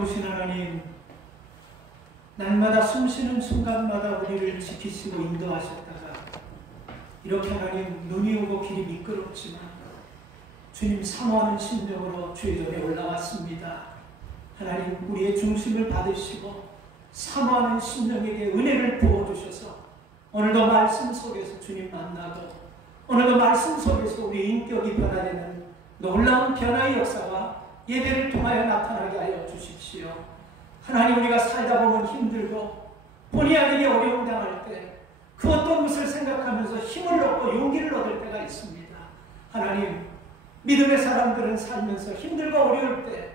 오신 하나님, 날마다 숨쉬는 순간마다 우리를 지키시고 인도하셨다가 이렇게 하나님 눈이 오고 길이 미끄럽지만 주님 사모하는 심정으로 주의 전에 올라왔습니다. 하나님 우리의 중심을 받으시고 사모하는 심령에게 은혜를 부어주셔서 오늘도 말씀 속에서 주님 만나고 오늘도 말씀 속에서 우리 인격이 변화되는 놀라운 변화의 역사가 예배를 통하여 나타나게 하여 주십시오. 하나님, 우리가 살다 보면 힘들고 본의 아니게 어려움 당할 때 그 어떤 것을 생각하면서 힘을 얻고 용기를 얻을 때가 있습니다. 하나님, 믿음의 사람들은 살면서 힘들고 어려울 때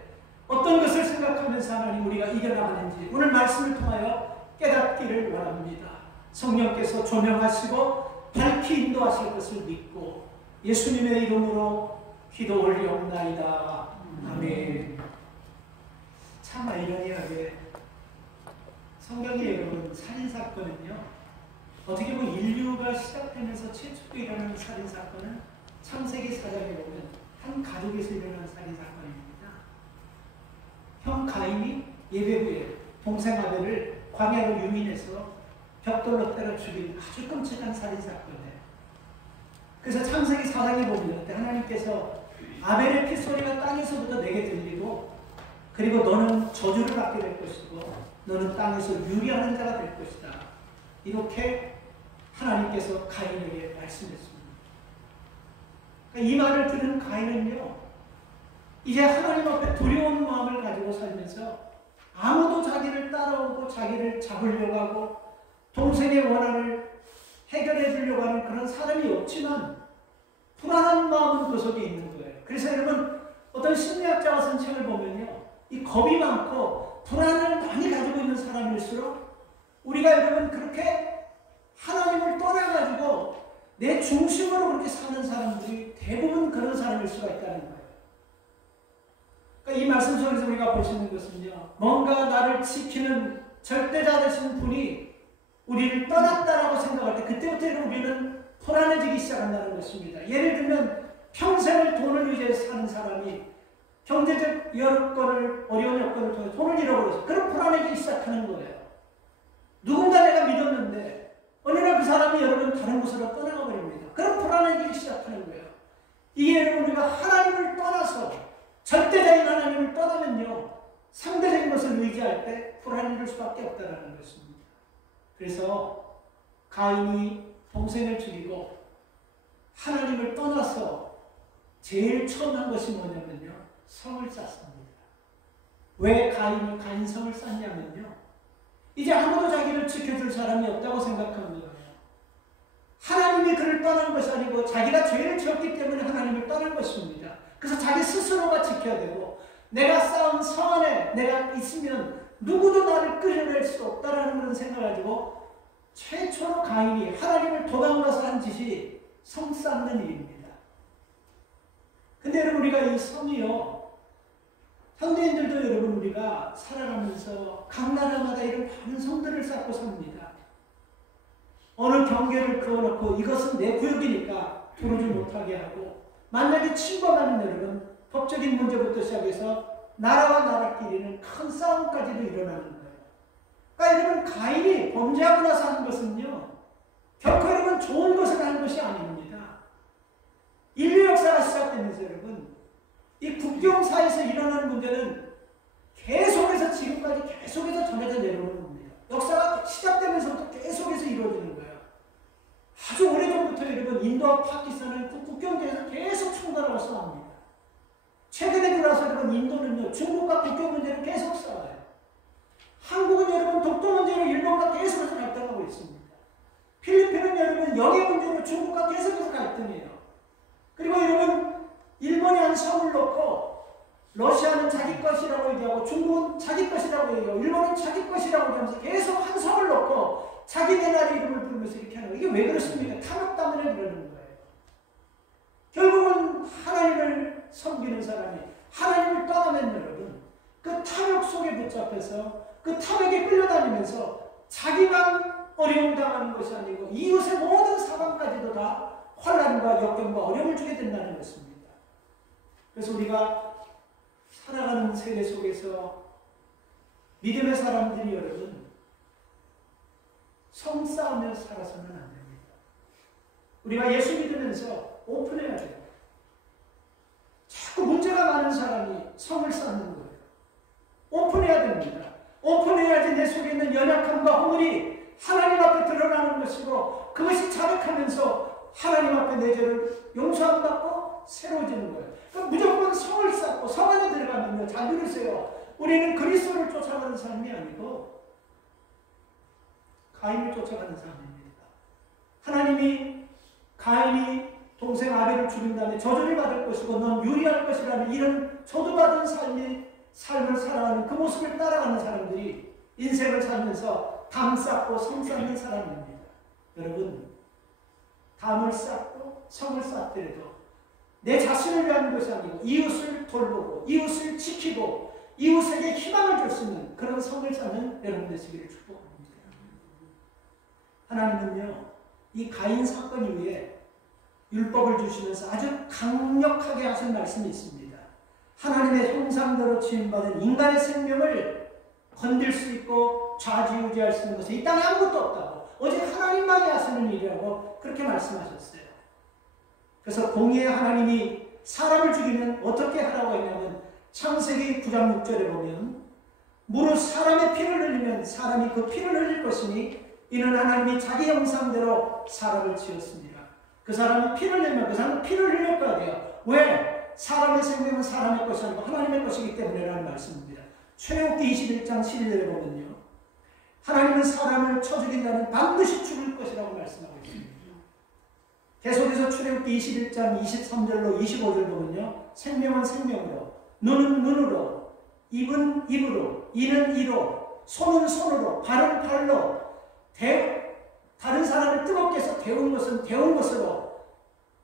어떤 것을 생각하면서 하나님 우리가 이겨나가는지 오늘 말씀을 통하여 깨닫기를 원합니다. 성령께서 조명하시고 밝히 인도하실 것을 믿고 예수님의 이름으로 기도 올리옵나이다. 아멘. 참 아이러니하게 성경에 여러분, 살인사건은요, 어떻게 보면 인류가 시작되면서 최초로 일어나는 살인사건은 창세기 4장에 보면 한 가족에서 일어난 살인사건입니다. 형 가인이 예배 후에 동생 아벨을 광야로 유인해서 벽돌로 때려 죽인 아주 끔찍한 살인사건이에요. 그래서 창세기 4장에 보면 그때 하나님께서 아벨의 핏소리가 땅에서부터 내게 들리고 그리고 너는 저주를 받게 될 것이고 너는 땅에서 유리하는 자가 될 것이다. 이렇게 하나님께서 가인에게 말씀했습니다. 그러니까 이 말을 들은 가인은요, 이제 하나님 앞에 두려운 마음을 가지고 살면서 아무도 자기를 따라오고 자기를 잡으려고 하고 동생의 원한을 해결해 주려고 하는 그런 사람이 없지만 불안한 마음은 그 속에 있는 거예요. 그래서 여러분, 어떤 심리학자가 쓴 책을 보면요, 이 겁이 많고 불안을 많이 가지고 있는 사람일수록 우리가 여러분 그렇게 하나님을 떠나가지고 내 중심으로 그렇게 사는 사람들이 대부분 그런 사람일 수가 있다는 거예요. 그러니까 이 말씀 속에서 우리가 볼 수 있는 것은요, 뭔가 나를 지키는 절대자 되신 분이 우리를 떠났다라고 생각할 때 그때부터 우리는 불안해지기 시작한다는 것입니다. 예를 들면 평생을 돈을 의지해서 사는 사람이 경제적 여건을, 어려운 여건을 통해 돈을 잃어버려서 그런 불안해지기 시작하는 거예요. 누군가 내가 믿었는데 어느 날 그 사람이 여러분 다른 곳으로 떠나가 버립니다. 그런 불안해지기 시작하는 거예요. 이게 여러분 우리가 하나님을 떠나서 절대자인 하나님을 떠나면요, 상대적인 것을 의지할 때 불안해질 수밖에 없다는 것입니다. 그래서 가인이 동생을 죽이고 하나님을 떠나서 제일 처음 한 것이 뭐냐면요, 성을 쌓습니다. 왜 가인이 가인성을 쌓냐면요, 이제 아무도 자기를 지켜줄 사람이 없다고 생각한 거예요. 하나님이 그를 떠난 것이 아니고 자기가 죄를 지었기 때문에 하나님을 떠난 것입니다. 그래서 자기 스스로가 지켜야 되고 내가 쌓은 성 안에 내가 있으면 누구도 나를 끌어낼 수 없다라는 그런 생각을 가지고 최초로 가인이 하나님을 도망가서 한 짓이 성 쌓는 일입니다. 근데 여러분, 우리가 이 성이요, 현대인들도 여러분 우리가 살아가면서 각 나라마다 이런 많은 성들을 쌓고 삽니다. 어느 경계를 그어놓고 이것은 내 구역이니까 들어오지 못하게 하고, 만약에 침범하는 여러분 법적인 문제부터 시작해서 나라와 나라끼리는 큰 싸움까지도 일어나는 거예요. 그러니까 여러분, 가인이 범죄하고 나서 한 것은요, 결코 여러분 좋은 것을 한 것이 아닙니다. 인류 역사가 시작되면서 여러분, 이 국경사에서 일어나는 문제는 계속해서 지금까지 계속해서 전해져 내려오는 겁니다. 역사가 시작되면서부터 계속해서 이루어지는 거예요. 아주 오래전부터 여러분 인도와 파키스탄은 그 국경지에서 계속 충돌하고 싸웁니다. 최근에 들어와서 여러분 인도는요, 중국과 국경 문제를 계속 싸워요. 한국은 여러분 독도 문제로 일본과 계속해서 갈등하고 있습니다. 필리핀은 여러분 영해 문제로 중국과 계속해서 갈등이에요. 그리고 여러분 일본이 한 섬을 놓고 러시아는 자기 것이라고 얘기하고 중국은 자기 것이라고 얘기하고 일본은 자기 것이라고 하면서 계속 한 섬을 놓고 자기네 나라 이름을 부르면서 이렇게 하는 거예요. 이게 왜 그렇습니까? 탐욕 때문에 그러는 거예요. 결국은 하나님을 섬기는 사람이 하나님을 떠나면 여러분 그 탐욕 속에 붙잡혀서 그 탐욕에 끌려다니면서 자기만 어려움 당하는 것이 아니고 이웃의 모든 사람까지도 다 환난과 역경과 어려움을 주게 된다는 것입니다. 그래서 우리가 살아가는 세계 속에서 믿음의 사람들이 여러분 성싸움에 살아서는 안 됩니다. 우리가 예수 믿으면서 오픈해야 돼요. 자꾸 문제가 많은 사람이 성을 쌓는 거예요. 오픈해야 됩니다. 오픈해야지 내 속에 있는 연약함과 허물이 하나님 앞에 드러나는 것이고 그것이 자백하면서 하나님 앞에 내 죄를 용서함 받고 새로워지는 거예요. 그러니까 무조건 성을 쌓고 성 안에 들어가면요. 잘 들으세요. 우리는 그리스도를 쫓아가는 사람이 아니고 가인을 쫓아가는 사람입니다. 하나님이 가인이 동생 아벨을 죽인 다음에 저주를 받을 것이고 넌 유리할 것이라는 이런 저주받은 삶을 살아가는 그 모습을 따라가는 사람들이 인생을 살면서 담 쌓고 성 쌓는 사람입니다. 여러분, 담을 쌓고 성을 쌓더라도 내 자신을 위한 것이 아니고 이웃을 돌보고 이웃을 지키고 이웃에게 희망을 줄 수 있는 그런 성을 쌓는 여러분 되시기를 축복합니다. 하나님은요, 이 가인 사건 이후에 율법을 주시면서 아주 강력하게 하신 말씀이 있습니다. 하나님의 형상대로 지음받은 인간의 생명을 건들 수 있고 좌지우지할 수 있는 것은 이 땅에 아무것도 없다고, 오직 하나님만이 하시는 일이라고 그렇게 말씀하셨어요. 그래서 공의의 하나님이 사람을 죽이면 어떻게 하라고 했냐면 창세기 9장 6절에 보면 무릇 사람의 피를 흘리면 사람이 그 피를 흘릴 것이니 이는 하나님이 자기 형상대로 사람을 지었습니다. 그 사람이 피를 흘리면 그 사람은 피를 흘릴 거예요. 왜? 사람의 생명은 사람의 것이 아니고 하나님의 것이기 때문이라는 말씀입니다. 출애굽기 21장 11절에 보면요, 하나님은 사람을 쳐 죽인 자는 반드시 죽을 것이라고 말씀하고 있습니다. 계속해서 출애굽기 21장 23절로 25절 보면요, 생명은 생명으로, 눈은 눈으로, 입은 입으로, 이는 이로, 손은 손으로, 발은 발로, 다른 사람을 뜨겁게 해서 데운 것은 데운 것으로,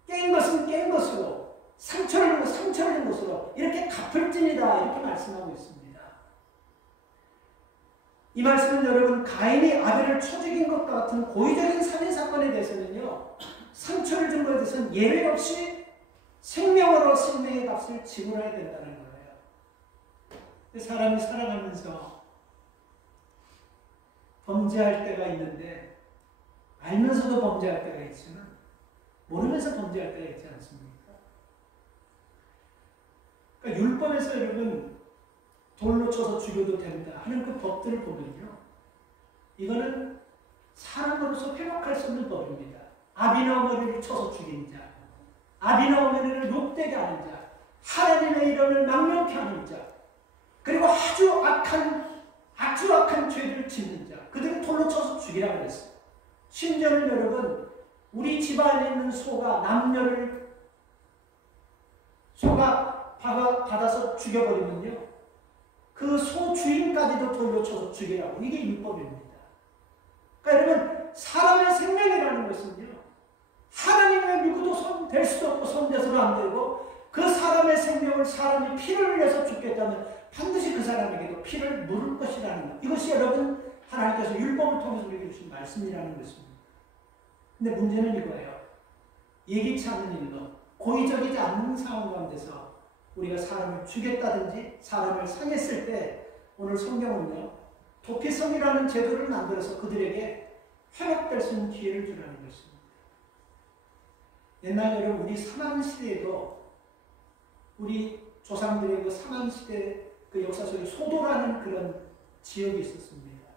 깬 것은 깬 것으로, 상처를 입은 상처를 입은 것으로 이렇게 갚을지니라 이렇게 말씀하고 있습니다. 이 말씀은 여러분 가인이 아벨을 쳐 죽인 것과 같은 고의적인 살인 사건에 대해서는요, 상처를 준 것에 대해서는 예외 없이 생명으로 생명의 값을 지불해야 된다는 거예요. 사람이 살아가면서 범죄할 때가 있는데 알면서도 범죄할 때가 있지만 모르면서 범죄할 때가 있지 않습니까? 그러니까 율법에서 여러분 돌로 쳐서 죽여도 된다 하는 그 법들을 보면요, 이거는 사람으로서 회복할 수 없는 법입니다. 아비나 어머니를 쳐서 죽인 자, 아비나 어머니를 욕되게 하는 자, 하나님의 이름을 망명케 하는 자, 그리고 아주 악한 죄를 짓는 자, 그들을 돌로 쳐서 죽이라고 그랬어요. 심지어는 여러분, 우리 집안에 있는 소가 받아서 죽여버리면요, 그 소 주인까지도 돌로 쳐서 죽이라고. 이게 율법입니다. 그러니까 여러분, 사람의 생명이라는 것은요, 하나님의 누구도 손댈 수도 없고 손대서도 안 되고, 그 사람의 생명을 사람이 피를 흘려서 죽겠다면 반드시 그 사람에게도 피를 물을 것이라는 것. 이것이 여러분 하나님께서 율법을 통해서 우리에게 주신 말씀이라는 것입니다. 근데 문제는 이거예요. 예기치 않는 일로 고의적이지 않는 상황 가운데서 우리가 사람을 죽였다든지 사람을 상했을 때 오늘 성경은요, 도피성이라는 제도를 만들어서 그들에게 회복될 수 있는 기회를 주라는 것입니다. 옛날 여러분 우리 사망시대에도 우리 조상들의 그 사망시대 그 역사 속에 소도라는 그런 지역이 있었습니다.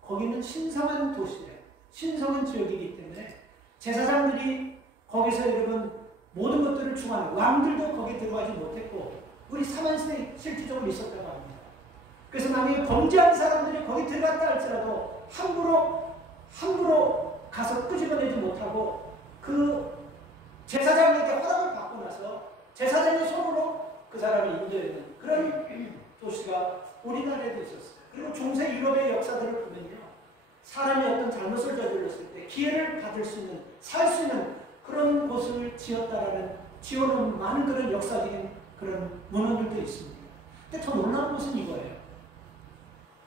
거기는 신성한 도시예요. 신성한 지역이기 때문에 제사장들이 거기서 여러분 모든 것들을 주관하고 왕들도 거기 들어가지 못했고 우리 사망시대에 실질적으로 있었다고 합니다. 그래서 만약에 범죄한 사람들이 거기 들어갔다 할지라도 함부로 가서 끄집어내지 못하고 그 제사장에게 허락을 받고 나서 제사장의 손으로 그 사람이 인도했는 그런 도시가 우리나라에도 있었어요. 그리고 중세 유럽의 역사들을 보면요, 사람이 어떤 잘못을 저질렀을 때 기회를 받을 수 있는, 살 수 있는 그런 곳을 지어놓은 많은 그런 역사적인 그런 문헌들도 있습니다. 근데 더 놀라운 것은 이거예요.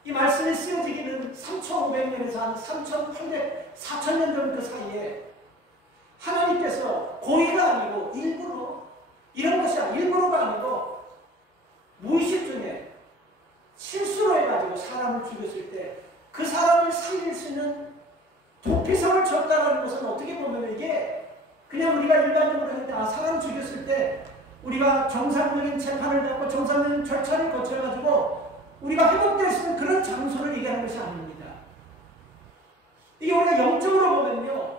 이 말씀이 쓰여지기는 3,500년에서 한 3,800, 4,000년 정도 사이에 하나님께서 고의가 아니고 일부러, 이런 것이 일부러가 아니고 무의식 중에 실수로 해가지고 가지고 사람을 죽였을 때 그 사람을 살릴 수 있는 도피성을 줬다는 것은 어떻게 보면 이게 그냥 우리가 일반적으로 할 때 사람 죽였을 때 우리가 정상적인 재판을 받고 정상적인 절차를 거쳐가지고 우리가 회복될 수 있는 그런 장소를 얘기하는 것이 아닙니다. 이게 우리가 영적으로 보면요,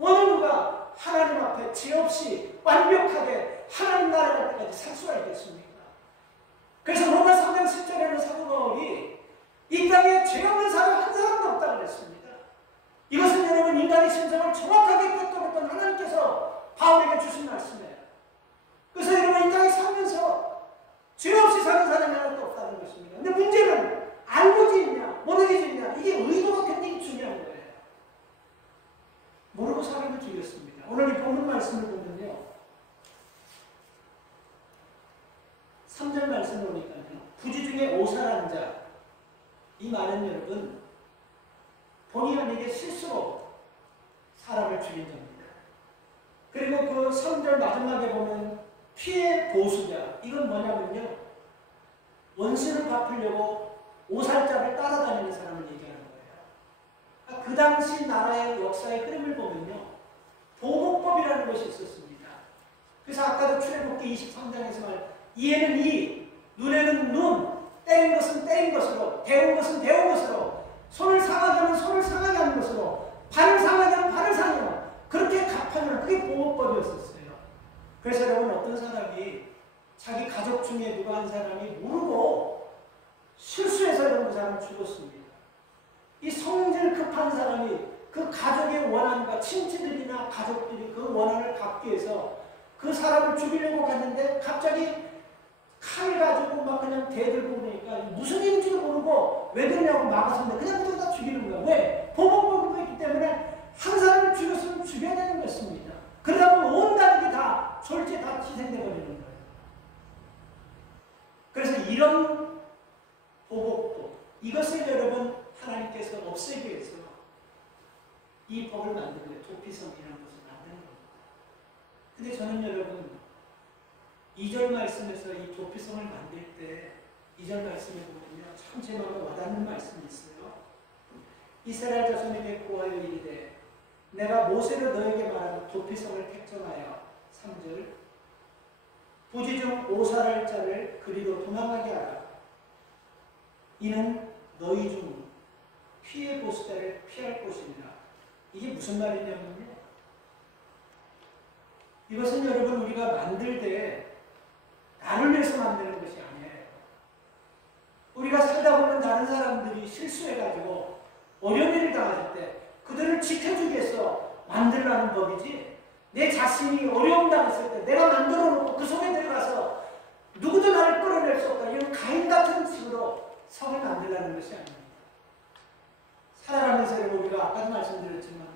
어느 누가 하나님 앞에 죄 없이 완벽하게 하나님 나라 갈 때까지 살 수가 있겠습니까? 그래서 로마 3장 10절에는 사도 바울이 이 땅에 죄 없는 사람 한 사람도 없다고 그랬습니다. 이것은 여러분 인간의 심성을 정확하게 꿰뚫었던 하나님께서 바울에게 주신 말씀이에요. 그래서 여러분 이 땅에 살면서 죄 없이 사는 사람이 하나도 없다는 것입니다. 근데 문제는 알고 짓냐 모르게 짓냐, 이게 의도가 굉장히 중요한 거예요. 모르고 사람을 죽였습니다. 오늘 이 본문 말씀을 보면요, 3절 말씀을 보니까요, 부지 중에 오살한 자, 이 말은 여러분 본의 아니게 실수로 사람을 죽인 겁니다. 그리고 그 3절 마지막에 보면 피해 보수자, 이건 뭐냐면요, 원수를 갚으려고 오살자를 따라다니는 사람을 얘기하는 거예요. 그 당시 나라의 역사의 흐름을 보면요, 보복법이라는 것이 있었습니다. 그래서 아까도 출애굽기 23장에서 말, 이에는 이, 눈에는 눈, 때린 것은 때린 것으로, 배운 것은 배운 것으로, 손을 상하게 하면 손을 상하게 하는 것으로, 발을 상하게 하면 발을 상하게 하는, 그렇게 갚아주는, 그게 보복법이었었어요. 그래서 여러분 어떤 사람이 자기 가족 중에 누가 한 사람이 모르고 실수해서 여러분 그 사람을 죽었습니다. 이 성질 급한 사람이 그 가족의 원한과 친지들이나 가족들이 그 원한을 갚기 위해서 그 사람을 죽이려고 갔는데 갑자기 칼 가지고 막 그냥 대들고 그러니까 무슨 일인지도 모르고 왜 그러냐고 막았는데 그냥 그대로 다 죽이는 거야. 왜? 보복법이 있기 때문에 한 사람을 죽였으면 죽여야 되는 것입니다. 그러다 보면 온 가족이 다 솔직히 다 희생돼 버리는 거예요. 그래서 이런 보복법, 이것을 여러분 하나님께서 없애기 위해서 이 법을 만든 거예요. 도피성이라는 것을 만든 겁니다. 근데 저는 여러분 2절 말씀에서 이 도피성을 만들 때 2절 말씀에 보면요, 참 제 마음에 와닿는 말씀이 있어요. 이스라엘 자손에게 고하여 이르되 내가 모세로 너에게 말한 도피성을 택정하여 3절 부지 중 오살할 자를 그리로 도망하게 하라. 이는 너희 중 피해 보수자를 피할 것이니라. 이게 무슨 말이냐면요, 이것은 여러분 우리가 만들 때 나를 위해서 만드는 것이 아니에요. 우리가 살다 보면 다른 사람들이 실수해가지고 어려운 일을 당할 때 그들을 지켜주기 위해서 만들라는 법이지, 내 자신이 어려움 당했을 때 내가 만들어 놓고 그 속에 들어가서 누구도 나를 끌어낼 수 없다, 이런 가인 같은 식으로 성을 만들라는 것이 아닙니다. 살아가면서 우리가 아까도 말씀드렸지만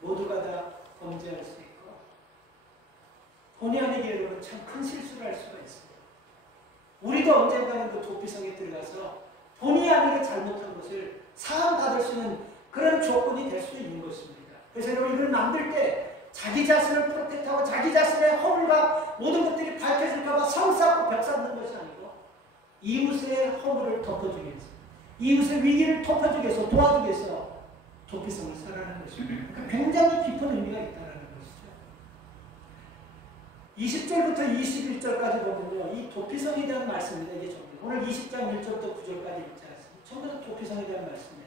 모두가 다 범죄할 수 있고 본의 아니게 여러분 참 큰 실수를 할 수가 있어요. 우리도 언젠가는 그 도피성에 들어가서 본의 아니게 잘못한 것을 사함받을 수 있는 그런 조건이 될 수 있는 것입니다. 그래서 여러분 이걸 만들 때 자기 자신을 프로텍트하고 자기 자신의 허물과 모든 것들이 밝혀질까 봐 성 쌓고 벽 쌓는 것이 아니고 이웃의 허물을 덮어주기 위해서, 이웃의 위기를 덮어주기 위해서, 도와주기 위해서 도피성을 설하는 것입니다. 그러니까 굉장히 깊은 의미가 있다는 것이죠. 20절부터 21절까지 보면요, 이 도피성에 대한 말씀입니다. 이게 전부. 오늘 20장 1절부터 9절까지 읽지 않습니다. 전부 다 도피성에 대한 말씀이에요.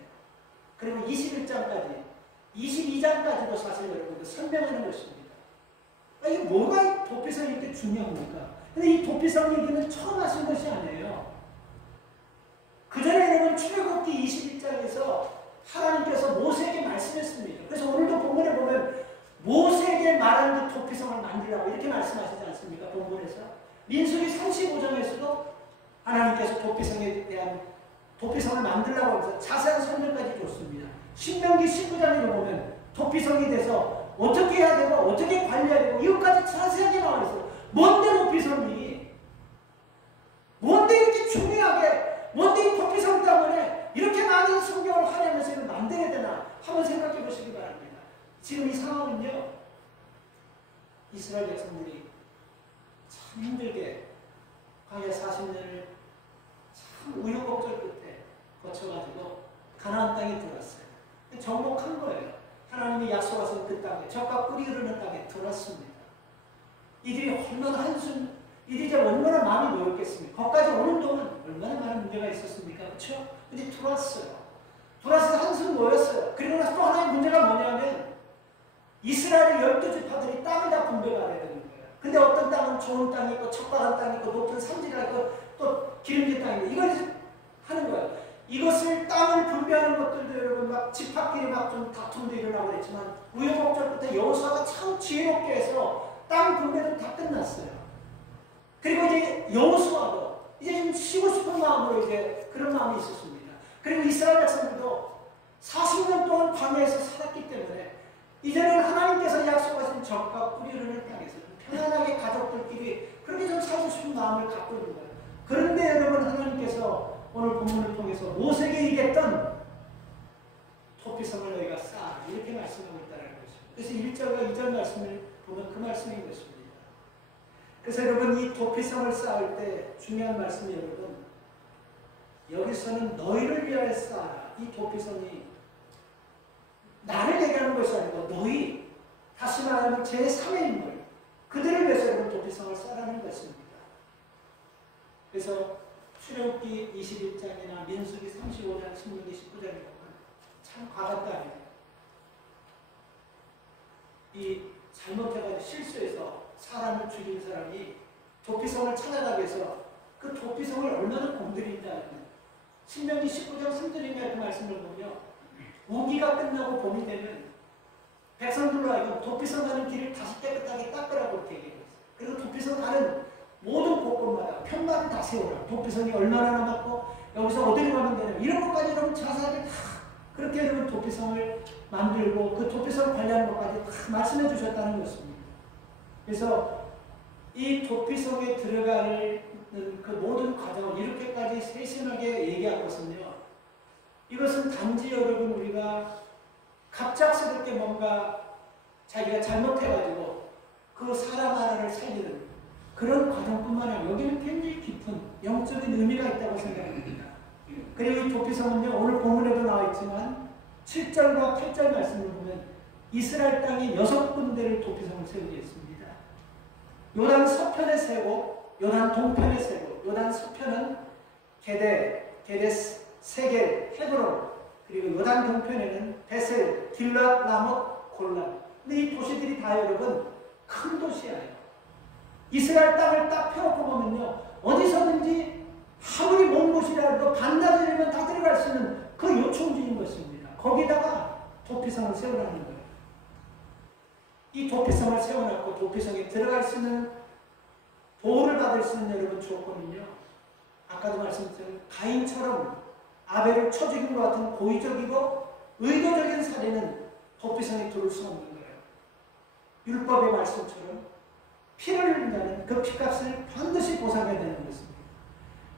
그리고 21장까지, 22장까지도 사실 여러분들 설명하는 것입니다. 이게 뭐가 도피성이 이렇게 중요합니까? 근데 이 도피성 얘기는 처음 하신 것이 아니에요. 그 전에 여러분 출애굽기 21장에서 하나님께서 모세에게 말씀했습니다. 그래서 오늘도 본문에 보면 모세에게 말한 그 도피성을 만들라고 이렇게 말씀하시지 않습니까? 본문에서. 민수기 35장에서도 하나님께서 도피성에 대한 도피성을 만들라고 해서 자세한 설명까지 줬습니다. 신명기 19장에 보면 도피성에 대해서 어떻게 해야 되고 어떻게 관리해야 되고 이것까지 자세하게 나와 있어요. 뭔데 도피성이? 뭔데 이렇게 중요하게, 뭔데 이 도피성 때문에 이렇게 많은 성경을 하려면서 이걸 만들어야 되나 한번 생각해 보시기 바랍니다. 지금 이 상황은요, 이스라엘 백성들이 참 힘들게 광야 40년을 참 우여곡절 끝에 거쳐 가나안 땅에 들어왔어요. 정복한 거예요. 하나님이 약속하신 그 땅에, 젖과 꿀이 흐르는 땅에 들어왔습니다. 이들이 얼마나 이들이 얼마나 마음이 놓였겠습니까? 거기까지 오는 동안 얼마나 많은 문제가 있었습니까? 그렇죠? 근데 들어왔어요. 들어와서 한숨 놓였어요. 그리고 나서 또 하나의 문제가 뭐냐면 이스라엘 12지파들이 땅이 다 분배가 돼야 되는 거예요. 근데 어떤 땅은 좋은 땅이 있고 척박한 땅이 있고 높은 산지가 있고 또 기름진 땅이 있고 이걸 하는 거예요. 이것을 땅을 분배하는 것들도 여러분 막 지파끼리 막 좀 다툼도 일어나고 그랬지만 우여곡절 끝에 여호수아가 참 지혜롭게 해서 땅 분배도 다 끝났어요. 그리고 이제 여호수아도 이제 좀 쉬고 싶은 마음으로 이제 그런 마음이 있었습니다. 그리고 이스라엘 백성들도 40년 동안 광야에서 살았기 때문에 이제는 하나님께서 약속하신 젖과 꿀이 흐르는 땅에서 편안하게 가족들끼리 그렇게 좀 살고 싶은 마음을 갖고 있는 거예요. 그런데 여러분 하나님께서 오늘 본문을 통해서 모세에게 얘기했던 토피성을 너희가 쌓아 이렇게 말씀하고 있다는 것입니다. 그래서 1절과 2절 말씀을 보면 그 말씀인 것입니다. 그래서 여러분 이 도피성을 쌓을 때 중요한 말씀이 여러분 여기서는 너희를 위하여 쌓아라. 이 도피성이 나를 얘기하는 것이 아니고 너희 다시 말하면 제3의 인물 그들을 위해서 여러분 도피성을 쌓아라는 것입니다. 그래서 출애굽기 21장이나 민수기 35장, 16기 19장에 보면 참 과감도 아니에요. 이 잘못해가지고 실수해서 사람을 죽인 사람이 도피성을 찾아가기 위해서 그 도피성을 얼마나 공들인다는 신명기 19장 3절인가 그 말씀을 보면 우기가 끝나고 봄이 되면 백성들로 하여금 도피성 가는 길을 다시 깨끗하게 닦으라고 이렇게 얘기했어요. 그리고 도피성 가는 모든 곳곳마다 편말을 다 세우라. 도피성이 얼마나 남았고 여기서 어디로 가면 되냐 이런 것까지 여러분 자세하게 다 그렇게 여러분 도피성을 만들고 그 도피성을 관리하는 것까지 다 말씀해 주셨다는 것입니다. 그래서 이 도피성에 들어가는 그 모든 과정을 이렇게까지 세심하게 얘기한 것은요. 이것은 단지 여러분 우리가 갑작스럽게 뭔가 자기가 잘못해가지고 그 사람 하나를 살리는 그런 과정뿐만 아니라 여기는 굉장히 깊은 영적인 의미가 있다고 생각합니다. 그리고 이 도피성은요. 오늘 본문에도 나와 있지만 7절과 8절 말씀을 보면 이스라엘 땅에 6군데를 도피성을 세우게 했습니다. 요단 서편에 세고 요단 동편에 세고 요단 서편은 게데스, 세겔, 헤브론 그리고 요단 동편에는 베셀, 길랏, 라못, 골란. 근데 이 도시들이 다 여러분 큰 도시예요. 이스라엘 땅을 딱 펴놓고 보면요. 어디서든지 아무리 먼 곳이라 해도 반나절이면 다 들어갈 수 있는 그 요충지인 것입니다. 거기다가 도피성을 세우라는 거예요. 이 도피성을 세워놨고 도피성에 들어갈 수 있는 보호를 받을 수 있는 여러분 조건은요. 아까도 말씀드린 가인처럼 아벨을 쳐 죽인 것 같은 고의적이고 의도적인 살인은 도피성에 들어올 수 없는 거예요. 율법의 말씀처럼 피를 흘린다는 그 피값을 반드시 보상해야 되는 것입니다.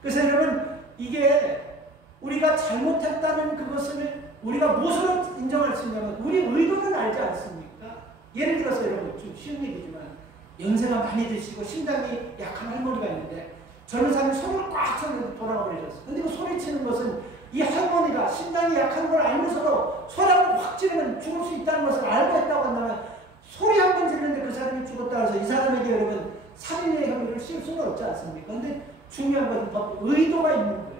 그래서 여러분 이게 우리가 잘못했다는 그것을 우리가 무엇으로 인정할 수 있냐면 우리 의도는 알지 않습니까? 예를 들어서 여러분 좀 쉬운 얘기지만 연세가 많이 드시고 심장이 약한 할머니가 있는데 젊은 사람이 손을 꽉 쳐서 돌아가 버리셨어요. 근데 그 소리치는 것은 이 할머니가 심장이 약한 걸 알면서도 소리 한 번 확 지르면 죽을 수 있다는 것을 알고 했다고 한다면 소리 한 번 지르는데 그 사람이 죽었다 해서 이 사람에게 여러분 살인의 혐의를 씌울 수는 없지 않습니까? 근데 중요한 것은 의도가 있는 거예요.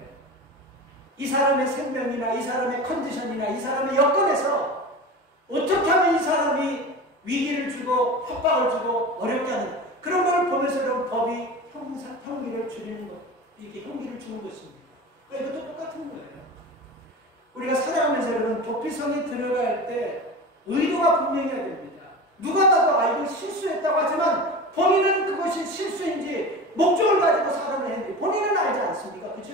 이 사람의 생명이나 이 사람의 컨디션이나 이 사람의 여건에서 어떻게 하면 이 사람이 위기를 주고 협박을 주고 어렵게 하는 그런 걸 보면서 여러분 법이 형기를 줄이는 것, 이게 형기를 주는 것입니다. 그러니까 이것도 똑같은 거예요. 우리가 살아가면서 여러분 도피성에 들어갈 때 의도가 분명해야 됩니다. 누가 봐도 이거 실수했다고 하지만 본인은 그것이 실수인지 목적을 가지고 사람을 했는지 본인은 알지 않습니까? 그렇죠?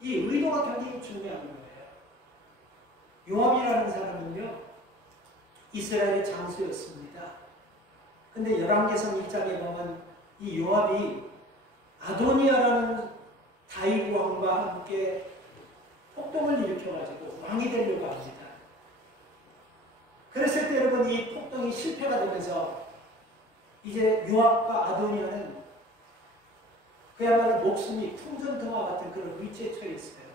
이 의도가 굉장히 중요한 거예요. 요압이라는 사람은요. 이스라엘의 장수였습니다. 근데 열왕기상 1장에 보면 이 요압이 아도니아라는 다윗 왕과 함께 폭동을 일으켜가지고 왕이 되려고 합니다. 그랬을 때 여러분 이 폭동이 실패가 되면서 이제 요압과 아도니아는 그야말로 목숨이 풍전등화 같은 그런 위치에 처해 있어요.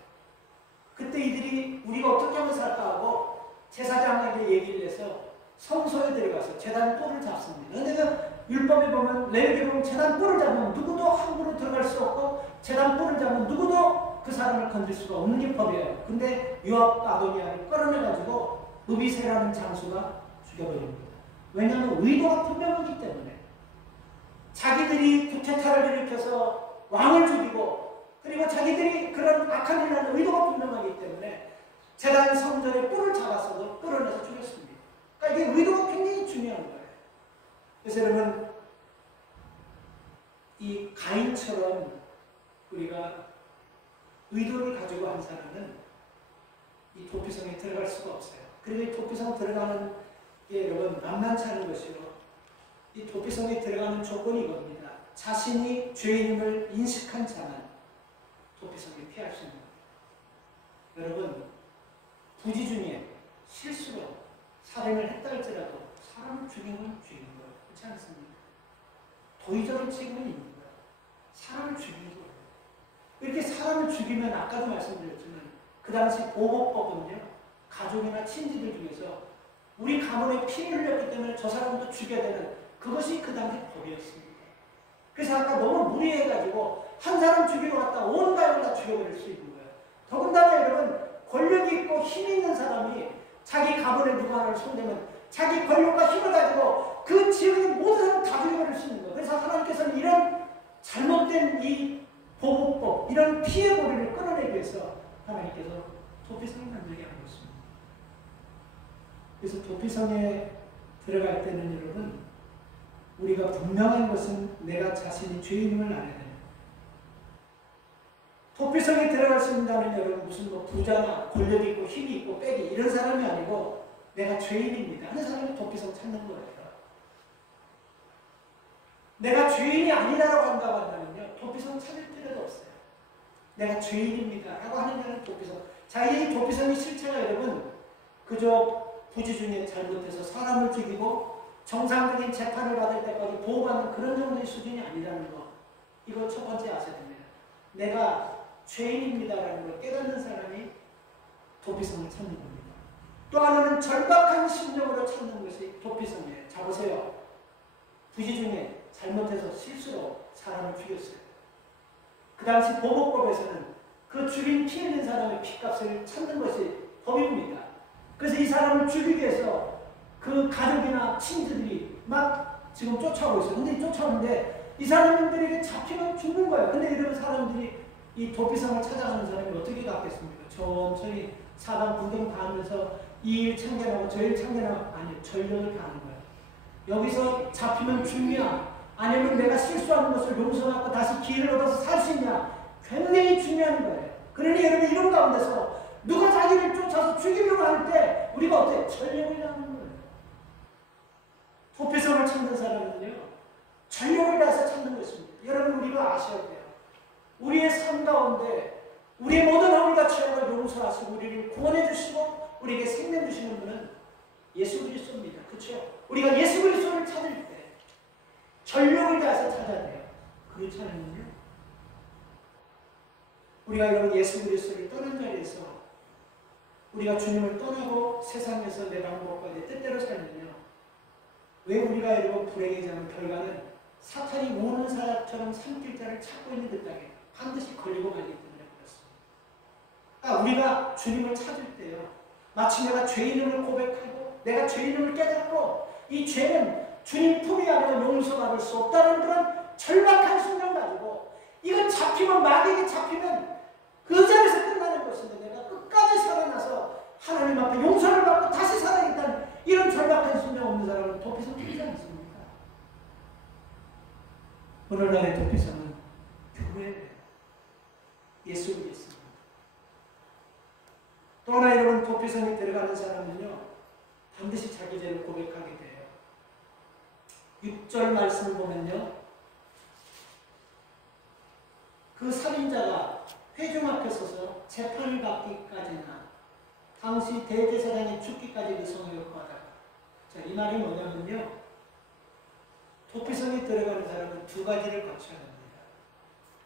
그때 이들이 우리가 어떻게 하면 살까 하고 제사장에게 얘기를 해서 성소에 들어가서 제단 뿔을 잡습니다. 근데 그 율법에 보면 레위기에 보면 제단 뿔을 잡으면 누구도 함부로 들어갈 수 없고 제단 뿔을 잡으면 누구도 그 사람을 건질 수가 없는 게 법이에요. 근데 요압과 아도니아를 끌어내가지고 무비세라는 장수가 죽여버립니다. 왜냐하면 의도가 분명하기 때문에 자기들이 쿠데타를 일으켜서 왕을 죽이고 그리고 자기들이 그런 악한 일을 하는 의도가 분명하기 때문에 제단 성전의 뿔을 잡아서도 끌어내서 죽였습니다. 그러니까 이게 의도가 굉장히 중요한 거예요. 그래서 여러분 이 가인처럼 우리가 의도를 가지고 한 사람은 이 도피성에 들어갈 수가 없어요. 그리고 이 도피성 들어가는 게 여러분 만만치 않은 것이요. 이 도피성에 들어가는 조건이 이겁니다. 자신이 죄인임을 인식한 자만 도피성에 피할 수 있는 거예요. 여러분 부지 중에 실수로 살인을 했다 할지라도 사람을 죽인 건 죽인 거예요. 그렇지 않습니까? 도의적인 책임은 있는 거예요. 사람을 죽인 거예요. 이렇게 사람을 죽이면 아까도 말씀드렸지만 그 당시 보호법은요. 가족이나 친지들 중에서 우리 가문에 피를 흘렸기 때문에 저 사람도 죽여야 되는 그것이 그 당시 법이었습니다. 그래서 아까 너무 무리해가지고 한 사람 죽이러 갔다 온 가족을 다 죽여버릴 수 있는 거예요. 더군다나 여러분 권력이 있고 힘이 있는 사람이 자기 가문에 누구 하나를 손대면 자기 권력과 힘을 가지고 그 지역의 모든 사람을 다 죽여버릴 수 있는 거예요. 그래서 하나님께서는 이런 잘못된 이 보호법, 이런 피해 고리를 끊어내기 위해서 하나님께서 도피성을 만들게 한 것입니다. 그래서 도피성에 들어갈 때는 여러분 우리가 분명한 것은 내가 자신이 죄인임을 알아야 돼요. 도피성에 들어갈 수 있다는 여러분 무슨 뭐 부자나 권력이 있고 힘이 있고 빼기 이런 사람이 아니고 내가 죄인입니다 하는 사람이 도피성 찾는 거예요. 내가 죄인이 아니다라고 한다고 한다면요 도피성 찾을 필요도 없어요. 내가 죄인입니다 라고 하는 자는 도피성. 자, 이 도피성의 실체가 여러분 그저 부지 중에 잘못해서 사람을 죽이고 정상적인 재판을 받을 때까지 보호받는 그런 정도의 수준이 아니라는 거. 이거 첫 번째 아셔야 됩니다. 내가 죄인입니다라는 걸 깨닫는 사람이 도피성을 찾는 겁니다. 또 하나는 절박한 심령으로 찾는 것이 도피성이에요. 자 보세요. 부지 중에 잘못해서 실수로 사람을 죽였어요. 그 당시 보복법에서는 그 죽인 피 흘린 사람의 피값을 찾는 것이 법입니다. 그래서 이 사람을 죽이기 위해서 그 가족이나 친구들이 막 지금 쫓아오고 있어요. 근데 쫓아오는데 이 사람들에게 잡히면 죽는 거예요. 근데 이런 사람들이 이 도피성을 찾아가는 사람이 어떻게 갔겠습니까? 천천히 사방 구경 다 하면서 이 일 참견하고 저 일 참견하고 아니 전력을 다하는 거예요. 여기서 잡히면 죽냐 아니면 내가 실수하는 것을 용서하고 다시 기회를 얻어서 살 수 있냐 굉장히 중요한 거예요. 그러니 여러분 이런 가운데서 누가 자기를 쫓아서 죽이려고 할 때 우리가 어때? 전력을 다하는 거예요. 도피성을 찾는 사람은요 전력을 다해서 찾는 것입니다. 여러분 우리가 아셔야 돼요. 우리의 삶 가운데 우리의 모든 허물과 죄악을 용서하시고 우리를 구원해 주시고 우리에게 생명 주시는 분은 예수 그리스도입니다. 그렇죠? 우리가 예수 그리스도를 찾을 때 전력을 다해서 찾아야 돼요. 그렇지 않으면요 우리가 이런 예수 그리스도를 떠난 자리에서 우리가 주님을 떠나고 세상에서 내 방법과 내 뜻대로 살면요 왜 우리가 이런 불행해지는 결과는 사탄이 오는 사람처럼 삼킬 자를 찾고 있는 듯하게 반드시 걸리고 말기 때문에 그렇습니다. 그러니까 우리가 주님을 찾을 때요 마치 내가 죄인임을 고백하고 내가 죄인임을 깨닫고 이 죄는 주님 품이 아니면 용서받을 수 없다는 그런 절박한 심령 가지고 이건 잡히면 마귀에게 잡히면 그 자리에서 끝나는 것인데 내가 끝까지 살아나서 하나님 앞에 용서를 받고 다시 살아있다는 이런 절박한 심령 없는 사람은 도피성 되지 않습니까? 오늘날의 도피성은 교회예요. 예수 그리스도입니다. 또 하나 여러분 도피성에 들어가는 사람은요 반드시 자기 죄를 고백하게 돼요. 6절 말씀을 보면요 그 살인자가 회중 앞에 서서 재판을 받기까지나 당시 대제사장이 죽기까지 그 성을 요구하다. 자, 이 말이 뭐냐면요 도피성에 들어가는 사람은 두 가지를 거쳐야 합니다.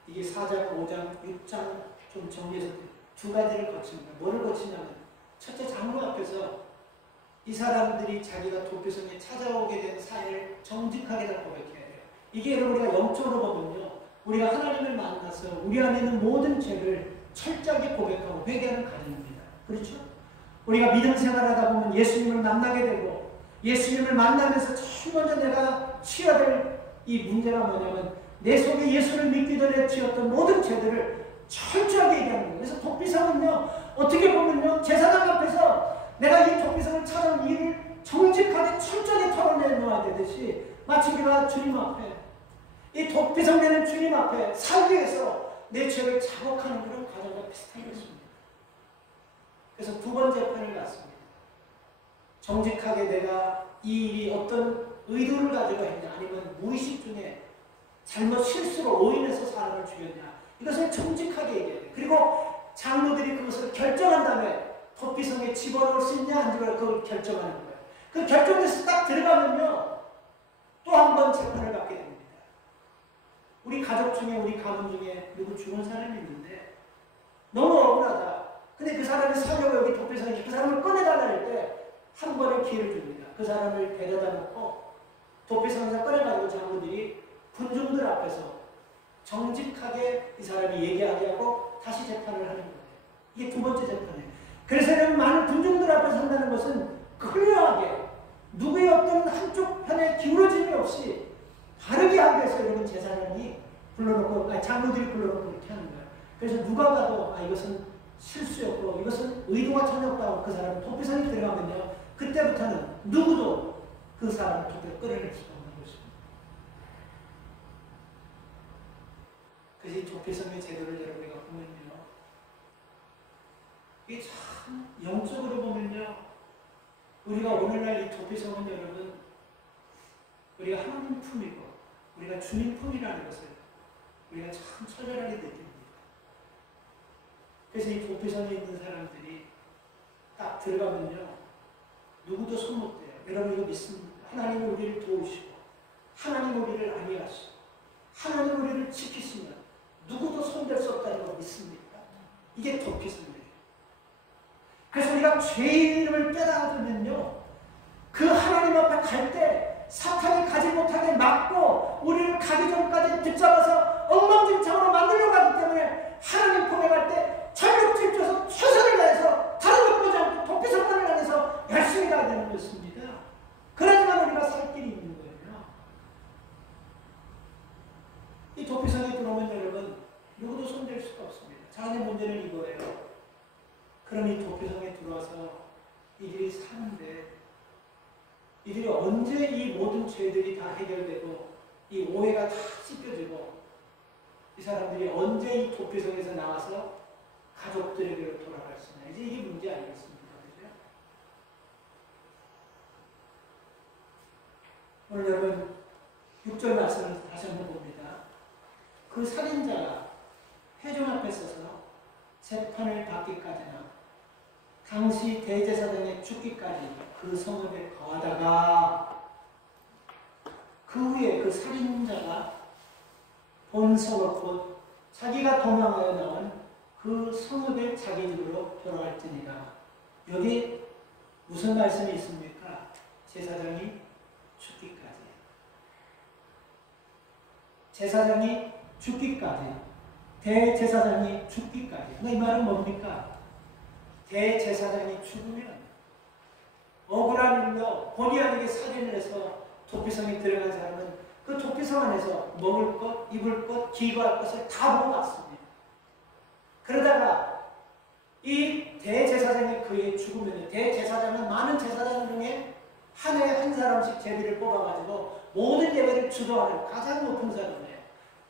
이게 4장, 5장, 6장 좀 정리해서 두 가지를 거칩니다. 뭐를 거치냐면 첫째, 장로 앞에서 이 사람들이 자기가 도피성에 찾아오게 된 사연을 정직하게 다 고백해야 돼요. 이게 여러분 우리가 영적으로 보면요, 우리가 하나님을 만나서 우리 안에 있는 모든 죄를 철저하게 고백하고 회개하는 과정입니다. 그렇죠? 우리가 믿음 생활하다 보면 예수님을 만나게 되고 예수님을 만나면서 제일 먼저 내가 치어야 될 이 문제가 뭐냐면 내 속에 예수를 믿기 전에 지었던 모든 죄들을 철저하게 얘기하는 거예요. 그래서 도피성은요, 어떻게 보면요, 제사장 앞에서 내가 이 도피성을 찾아온 이유를 정직하게 철저하게 털어내놓아야 되듯이 마치 우리가 주님 앞에, 이 도피성 되는 주님 앞에 살기 위해서 내 죄를 자복하는 그런 과정과 비슷한 것입니다. 그래서 두 번째 편을 갔습니다. 정직하게 내가 이 일이 어떤 의도를 가지고 했냐, 아니면 무의식 중에 잘못 실수로 오인해서 사람을 죽였냐, 이것을 정직하게 얘기해야 돼요. 그리고 장로들이 그것을 결정한 다음에 도피성에 집어넣을 수 있냐 안 집어넣을 그걸 결정하는 거예요. 그 결정돼서 딱 들어가면요, 또 한 번 재판을 받게 됩니다. 우리 가족 중에, 우리 가문 중에 누구 죽은 사람이 있는데 너무 억울하다. 근데 그 사람이 살려고 여기 도피성에 그 사람을 꺼내달라 할 때 한 번의 기회를 줍니다. 그 사람을 데려다 놓고 도피성에서 꺼내가지고 장로들이 군중들 앞에서 정직하게 이 사람이 얘기하게 하고 다시 재판을 하는 거예요. 이게 두 번째 재판이에요. 그래서 많은 군중들 앞에서 한다는 것은 클리어하게 누구의 어떤 한쪽 편에 기울어짐이 없이 바르게 하기 위해서 여러분 제사장이 불러놓고, 장로들이 불러놓고 이렇게 하는 거예요. 그래서 누가 봐도 이것은 실수였고 이것은 의도가 전혀 없다고 그 사람은 도피성에 들어가면요, 그때부터는 누구도 그 사람을 도피로 끌어낼 수가 없는 것입니다. 그래서 이 도피성의 제도를 여러분이 보면요, 이게 참 영적으로 보면요, 우리가 오늘날 이 도피성은 여러분 우리가 하나님 품이고 우리가 주님 품이라는 것을 우리가 참 처절하게 느낍니다. 그래서 이 도피성에 있는 사람들이 딱 들어가면요, 누구도 손 못 대요. 여러분 이거 믿습니다. 하나님이 우리를 도우시고 하나님 우리를 안위하시고 하나님 우리를 지키시면 누구도 손댈 수 없다는 걸 믿습니까? 이게 도피성이에요. 그래서 우리가 죄의 이름을 깨달으면요, 그 하나님 앞에 갈 때 사탄이 가지 못하게 막고 우리를 가기 전까지 붙잡아서 엉망진창으로 만들려고 하기 때문에 하나님 품에 갈 때 전력질주해서 최선을 다해서 다른 것 보지 않고 도피성만을 향해서 열심히 가야 되는 것입니다. 그래야만 우리가 살 길이 있는 거예요. 이 도피성에 들어오면 여러분 누구도 손댈 수가 없습니다. 자네 문제는 이거예요. 그럼 이 도피성에 들어와서 이들이 사는데 이들이 언제 이 모든 죄들이 다 해결되고 이 오해가 다 씻겨지고 이 사람들이 언제 이 도피성에서 나와서 가족들에게로 돌아갈 수 있냐, 이제 이게 문제 아니겠습니까? 그죠? 오늘 여러분 6절 말씀을 다시 한번 봅니다. 그 살인자가 회중 앞에 서서 재판을 받기까지나 당시 대제사장의 죽기까지 그 성읍에 거하다가 그 후에 그 살인자가 본 성읍 곧 자기가 도망하여 나온 그 성읍에 자기 집으로 돌아갈지니라. 여기 무슨 말씀이 있습니까? 제사장이 죽기까지. 제사장이 죽기까지. 대제사장이 죽기까지. 이 말은 뭡니까? 대제사장이 죽으면 억울한 일로 본의 아니게 살인을 해서 도피성에 들어간 사람은 그 도피성 안에서 먹을 것, 입을 것, 기거할 것을 다 먹어갔습니다. 그러다가 이 대제사장이 그의 죽으면, 대제사장은 많은 제사장 중에 한 해에 한 사람씩 제비를 뽑아가지고 모든 예배를 주도하는 가장 높은 사람이에요.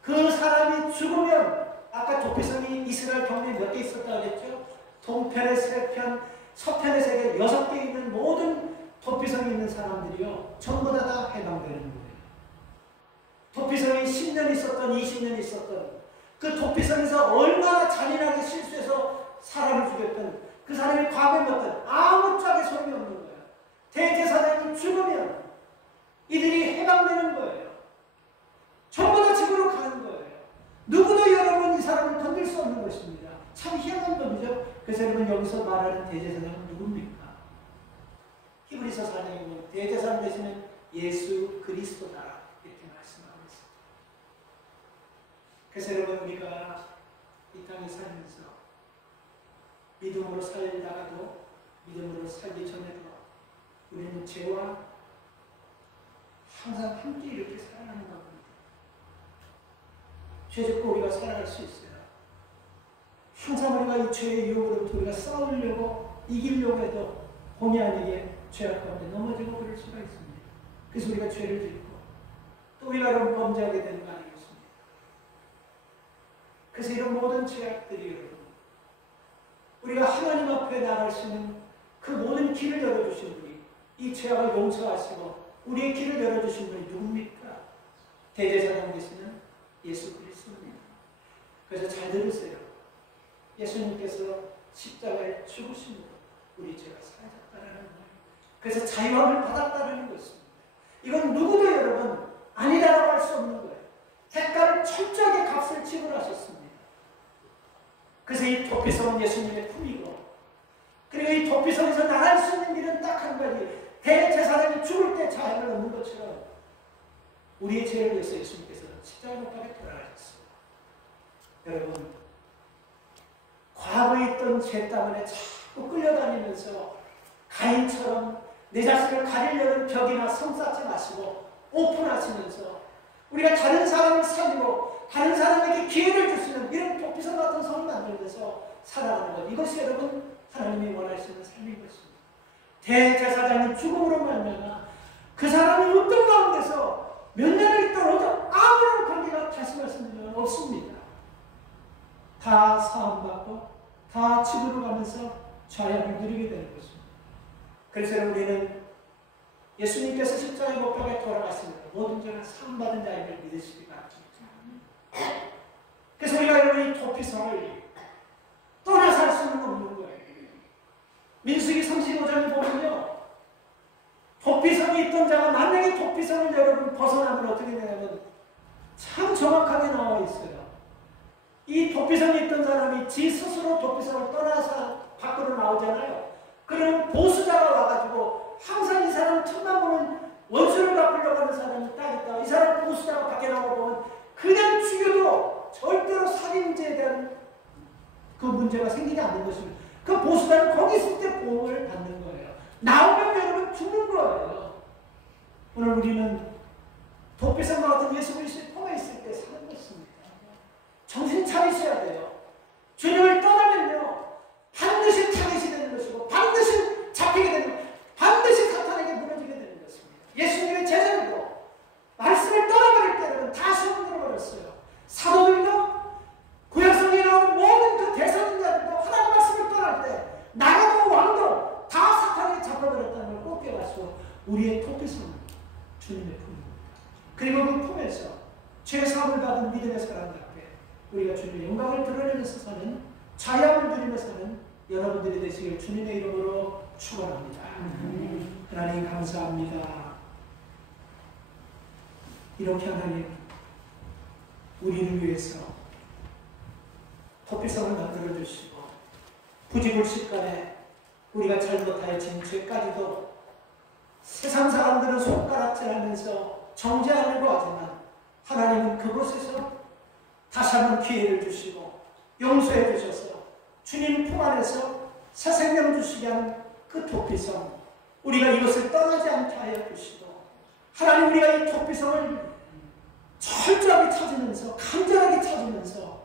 그 사람이 죽으면, 아까 도피성이 이스라엘 경례 몇 개 있었다고 그랬죠? 동편에 3편, 서편에 3개, 6개 있는 모든 도피성에 있는 사람들이요, 전부 다 해방되는 거예요. 도피성이 10년 있었던, 20년 있었던, 그 도피성에서 얼마나 잔인하게 실수해서 사람을 죽였던 그 사람이 과거에 어떤 아무 짝에 소용이 없는 거예요. 대제사장이 죽으면 이들이 해방되는 거예요. 전부 다 집으로 가는 거예요. 누구도 여러분 이 사람을 건들 수 없는 것입니다. 참 희한한 법이죠. 여기서 말하는 대제사장은 누굽니까? 히브리서 4장에 보면 대제사장 되시는 예수 그리스도다 이렇게 말씀하고 있습니다. 그래서 여러분 우리가 이 땅에 살면서 믿음으로 살다가도 믿음으로 살기 전에도 우리는 죄와 항상 함께 이렇게 살아가는 겁니다. 죄 짓고 우리가 살아갈 수 있어요. 항상 우리가 이 죄의 유혹으로부터 우리가 싸우려고 이기려고 해도 본의 아니게 죄악 가운데 넘어지고 그럴 수가 있습니다. 그래서 우리가 죄를 짓고 또 우리가 이런 범죄하게 되는 거 아니겠습니까? 그래서 이런 모든 죄악들이 여러분 우리가 하나님 앞에 나갈 수 있는 그 모든 길을 열어주신 분이 이 죄악을 용서하시고 우리의 길을 열어주신 분이 누굽니까? 대제사장 되시는 예수 그리스도입니다. 그래서 잘 들으세요. 예수님께서 십자가에 죽으심으로 우리 죄가 사라졌다는 거예요. 그래서 자유함을 받았다는 것입니다. 이건 누구도 여러분 아니라고 할 수 없는 거예요. 대가를 철저하게 값을 지불하셨습니다. 그래서 이 도피성은 예수님의 품이고 그리고 이 도피성에서 나갈 수 있는 길은 딱 한 가지 대제사장이 죽을 때 자유를 얻는 것처럼 우리의 죄를 위해서 예수님께서 십자가 못 박에 돌아가셨습니다. 여러분 과거에 있던 죄 때문에 자꾸 끌려다니면서 가인처럼 내 자신을 가리려는 벽이나 성 쌓지 마시고 오픈하시면서 우리가 다른 사람을 살리고 다른 사람에게 기회를 주시는 이런 도피성 같은 성을 만들면서 살아가는 것 이것이 여러분 하나님이 원하시는 삶인 것입니다. 대제사장이 죽음으로 말미암아 그 사람이 어떤 가운데서 몇 년을 있더라도 아무런 관계가 다시 말씀드리면 없습니다. 다 사함받고 다 지구로 가면서 자유함을 누리게 되는 것입니다. 그래서 우리는 예수님께서 십자가의 못박에 돌아갔습니다. 모든 죄가 사함받은 자임을 믿으시기 바랍니다. 그래서 우리가 여러분 이 도피성을 떠나서 할 수는 없는 거예요. 민수기 35장을 보면요. 도피성이 있던 자가 만약에 도피성을 여러분 벗어나면 어떻게 되냐면 참 정확하게 나와 있어요. 이 도피성에 있던 사람이 지 스스로 도피성을 떠나서 밖으로 나오잖아요. 그러면 보수자가 와가지고 항상 이 사람 틈만 보면 원수를 갚으려고 하는 사람이 딱 있다. 이 사람 보수자가 밖에 나와보면 그냥 죽여도 절대로 살인죄에 대한 그 문제가 생기지 않는 것입니다. 그 보수자는 거기 있을 때 보호를 받는 거예요. 나오면 여러분 죽는 거예요. 오늘 우리는 도피성과 같은 예수 그리스도의 통에 있을 때 사는 것입니다. 정신 차리셔야 돼요. 주님을 떠나면요 반드시 타겟이 되는 것이고 반드시 잡히게 되는 것이고 반드시 사탄에게 무너지게 되는 것입니다. 예수님의 제자들도 말씀을 떠나버릴 때는 다 시험들어버렸어요. 사도들도 구약성경에 나오는 모든 그 대선인자들도 하나님 말씀을 떠날 때 나라도 왕도 다 사탄에게 잡혀버렸다는 걸 꼭 깨닫고 우리의 토끼성은 주님의 품입니다. 그리고 그 품에서 죄사함을 받은 믿음의 사람답게 우리가 주님의 영광을 드러내면서 사는 자유함을 누리며 사는 여러분들이 되시길 주님의 이름으로 축원합니다. 하나님 감사합니다. 이렇게 하나님 우리를 위해서 토피성을 만들어 주시고 부지불식간에 우리가 잘못하여 진 죄까지도 세상 사람들은 손가락질하면서 정죄하려고 하지만 하나님은 그곳에서 다시 한번 기회를 주시고 용서해 주셔서 주님 품 안에서 새 생명 주시게 하는 그 토피성 우리가 이것을 떠나지 않게 하여 주시고 하나님 우리가 이 토피성을 철저하게 찾으면서 간절하게 찾으면서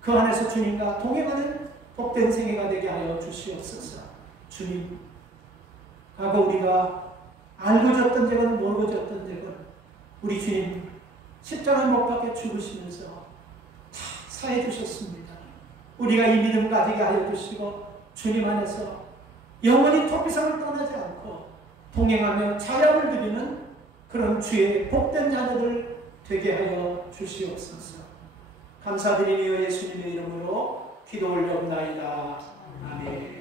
그 안에서 주님과 동행하는 복된 생애가 되게 하여 주시옵소서. 주님 과거 우리가 알고 졌던 죄건 모르고 졌던 죄건 우리 주님 십자가 못 박혀 죽으시면서 다 사해 주셨습니다. 우리가 이 믿음 가지게 하여 주시고 주님 안에서 영원히 토피성을 떠나지 않고 동행하며 자유함을 누리는 그런 주의 복된 자녀들 되게 하여 주시옵소서. 감사드리며 예수님의 이름으로 기도 올려옵나이다. 아멘.